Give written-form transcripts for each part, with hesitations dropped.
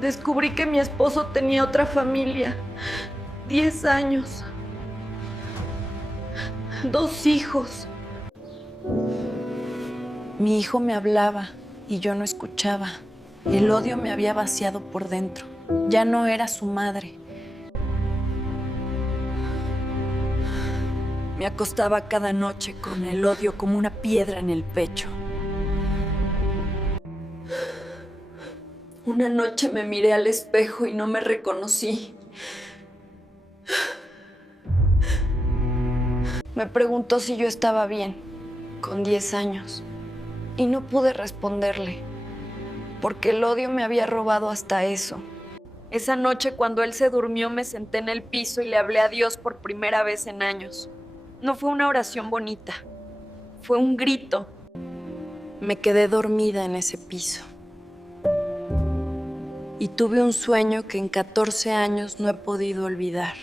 Descubrí que mi esposo tenía otra familia, 10 años, 2 hijos. Mi hijo me hablaba y yo no escuchaba. El odio me había vaciado por dentro. Ya no era su madre. Me acostaba cada noche con el odio como una piedra en el pecho. Una noche me miré al espejo y no me reconocí. Me preguntó si yo estaba bien, con 10 años, y no pude responderle, porque el odio me había robado hasta eso. Esa noche, cuando él se durmió, me senté en el piso y le hablé a Dios por primera vez en años. No fue una oración bonita, fue un grito. Me quedé dormida en ese piso. Y tuve un sueño que en 14 años no he podido olvidar.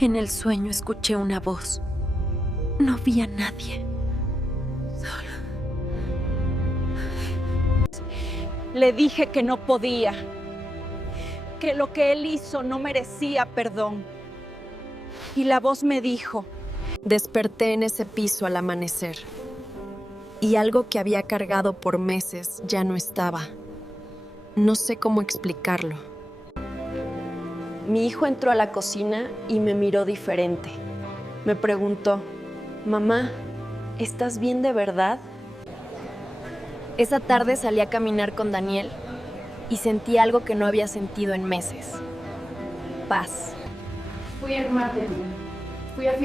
En el sueño escuché una voz. No vi a nadie. Sola. Le dije que no podía, que lo que él hizo no merecía perdón. Y la voz me dijo. Desperté en ese piso al amanecer. Y algo que había cargado por meses ya no estaba. No sé cómo explicarlo. Mi hijo entró a la cocina y me miró diferente. Me preguntó, mamá, ¿estás bien de verdad? Esa tarde salí a caminar con Daniel y sentí algo que no había sentido en meses. Paz. Fui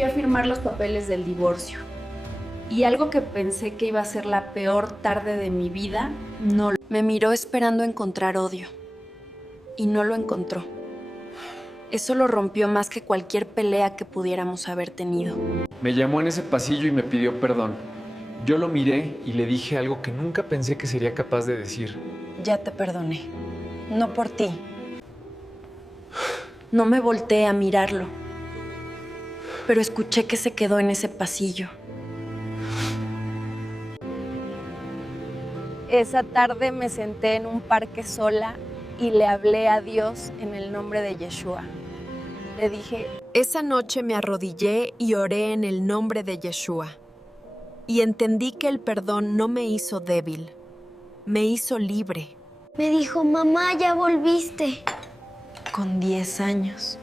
a firmar los papeles del divorcio. Y algo que pensé que iba a ser la peor tarde de mi vida, no lo... Me miró esperando encontrar odio. Y no lo encontró. Eso lo rompió más que cualquier pelea que pudiéramos haber tenido. Me llamó en ese pasillo y me pidió perdón. Yo lo miré y le dije algo que nunca pensé que sería capaz de decir. Ya te perdoné. No por ti. No me volteé a mirarlo. Pero escuché que se quedó en ese pasillo. Esa tarde me senté en un parque sola y le hablé a Dios en el nombre de Yeshua. Le dije, Esa noche me arrodillé y oré en el nombre de Yeshua. Y entendí que el perdón no me hizo débil, me hizo libre. Me dijo, mamá, ya volviste. Con 10 años.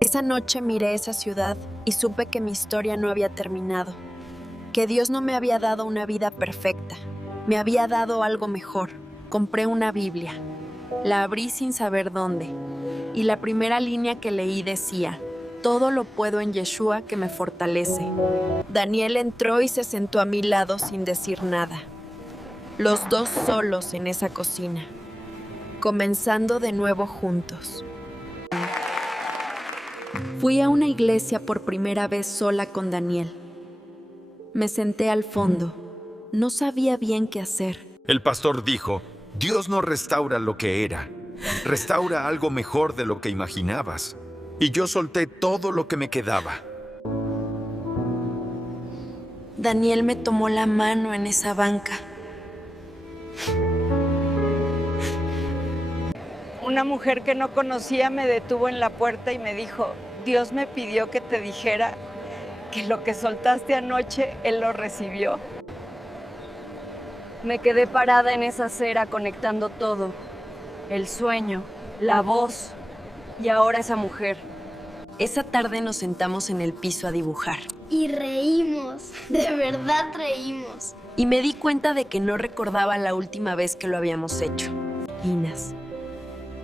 Esa noche miré esa ciudad y supe que mi historia no había terminado, que Dios no me había dado una vida perfecta, me había dado algo mejor. Compré una Biblia, la abrí sin saber dónde, y la primera línea que leí decía, todo lo puedo en Yeshua que me fortalece. Daniel entró y se sentó a mi lado sin decir nada. Los dos solos en esa cocina, comenzando de nuevo juntos. Fui a una iglesia por primera vez sola con Daniel. Me senté al fondo. No sabía bien qué hacer. El pastor dijo, Dios no restaura lo que era, restaura algo mejor de lo que imaginabas. Y yo solté todo lo que me quedaba. Daniel me tomó la mano en esa banca. una mujer que no conocía me detuvo en la puerta y me dijo, Dios me pidió que te dijera que lo que soltaste anoche, Él lo recibió. Me quedé parada en esa acera conectando todo. El sueño, la voz y ahora esa mujer. Esa tarde nos sentamos en el piso a dibujar. Y reímos, de verdad reímos. Y me di cuenta de que no recordaba la última vez que lo habíamos hecho. Inas.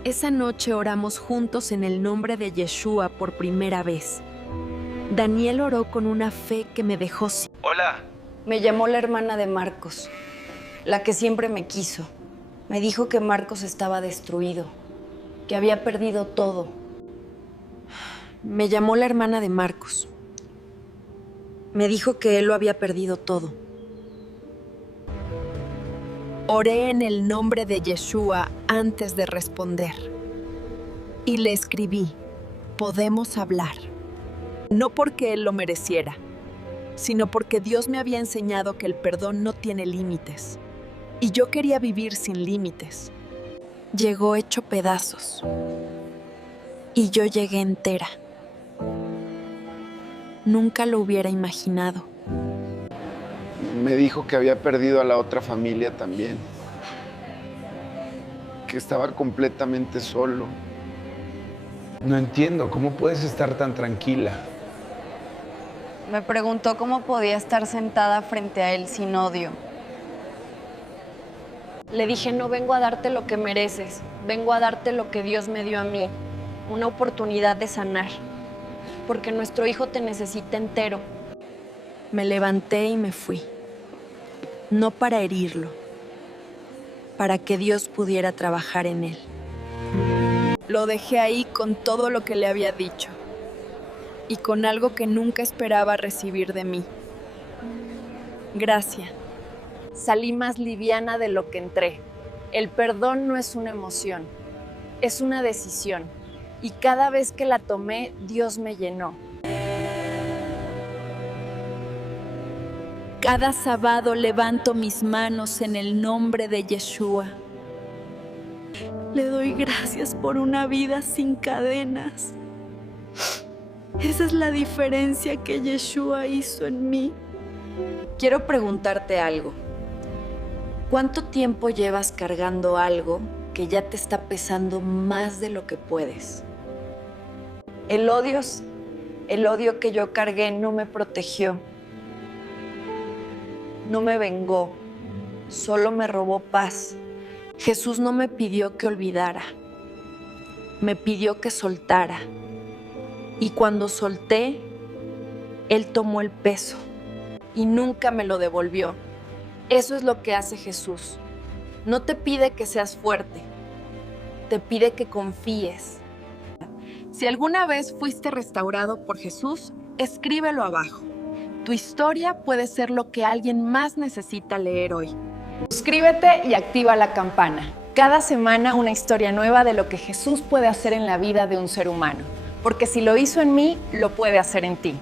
Esa noche oramos juntos en el nombre de Yeshua por primera vez. Daniel oró con una fe que me dejó sin... Hola. Me llamó la hermana de Marcos, la que siempre me quiso. Me dijo que Marcos estaba destruido, que había perdido todo. Me llamó la hermana de Marcos. Me dijo que él lo había perdido todo. Oré en el nombre de Yeshua antes de responder. Y le escribí, podemos hablar. No porque él lo mereciera, sino porque Dios me había enseñado que el perdón no tiene límites. Y yo quería vivir sin límites. Llegó hecho pedazos. Y yo llegué entera. Nunca lo hubiera imaginado. Me dijo que había perdido a la otra familia también. Que estaba completamente solo. No entiendo, ¿cómo puedes estar tan tranquila? Me preguntó cómo podía estar sentada frente a él sin odio. Le dije, no vengo a darte lo que mereces, vengo a darte lo que Dios me dio a mí, una oportunidad de sanar, porque nuestro hijo te necesita entero. Me levanté y me fui. No para herirlo, para que Dios pudiera trabajar en él. Lo dejé ahí con todo lo que le había dicho y con algo que nunca esperaba recibir de mí. Gracia. Salí más liviana de lo que entré. El perdón no es una emoción, es una decisión. Y cada vez que la tomé, Dios me llenó. Cada sábado levanto mis manos en el nombre de Yeshua. Le doy gracias por una vida sin cadenas. Esa es la diferencia que Yeshua hizo en mí. Quiero preguntarte algo. ¿Cuánto tiempo llevas cargando algo que ya te está pesando más de lo que puedes? El odio que yo cargué no me protegió, no me vengó, solo me robó paz. Jesús no me pidió que olvidara, me pidió que soltara. Y cuando solté, Él tomó el peso y nunca me lo devolvió. Eso es lo que hace Jesús. No te pide que seas fuerte, te pide que confíes. Si alguna vez fuiste restaurado por Jesús, escríbelo abajo. Tu historia puede ser lo que alguien más necesita leer hoy. Suscríbete y activa la campana. Cada semana una historia nueva de lo que Jesús puede hacer en la vida de un ser humano. Porque si lo hizo en mí, lo puede hacer en ti.